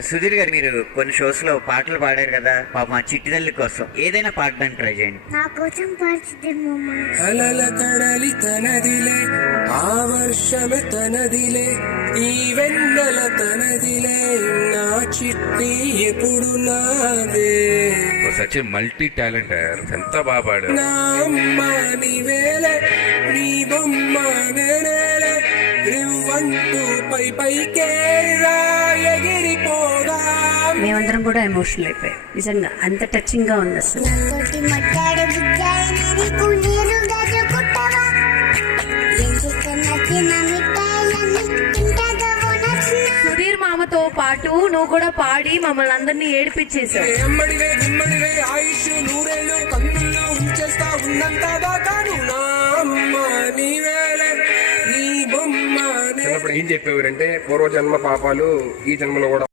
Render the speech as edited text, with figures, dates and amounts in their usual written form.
సుధీర్ గారు, మీరు కొన్ని షోస్ లో పాటలు పాడారు కదా, పాప మా చిట్టి తల్లి కోసం ఏదైనా పాడడానికి ట్రై చేయండి. నా కోసం పాడుతుంది. అలల కడలి తనదిలే, ఆ వర్షమే తనదిలే, ఈ వెన్నెల తనదిలే, నా చిట్టి ఎప్పుడు నాదే. సచ్ మల్టీ టాలెంటర్, ఎంత బాగా పాడారు. నా అమ్మ నీవేలే, నీ బొమ్మ నేనేలే, రివ్వంటూ పై పైకే ఎగిరిపోగా. మేమందరం కూడా ఎమోషనల్ అయిపోయాం, నిజంగా అంత టచింగ్ గా ఉంది అసలు. సుధీర్ మామతో పాటు నువ్వు కూడా పాడి మమ్మల్ని అందరినీ ఏడిపించేసావు. ఎమ్మడివే గుమ్మడివే ఆయుష్ నూరేళ్ళు కన్నుల్లో ఉంచేస్తా ఉన్నంత దాకా నా అమ్మ నీవేలే, నీ బొమ్మ. చిన్నప్పుడు ఏం చెప్పేవారంటే పూర్వజన్మ పాపాలు ఈ జన్మలో కూడా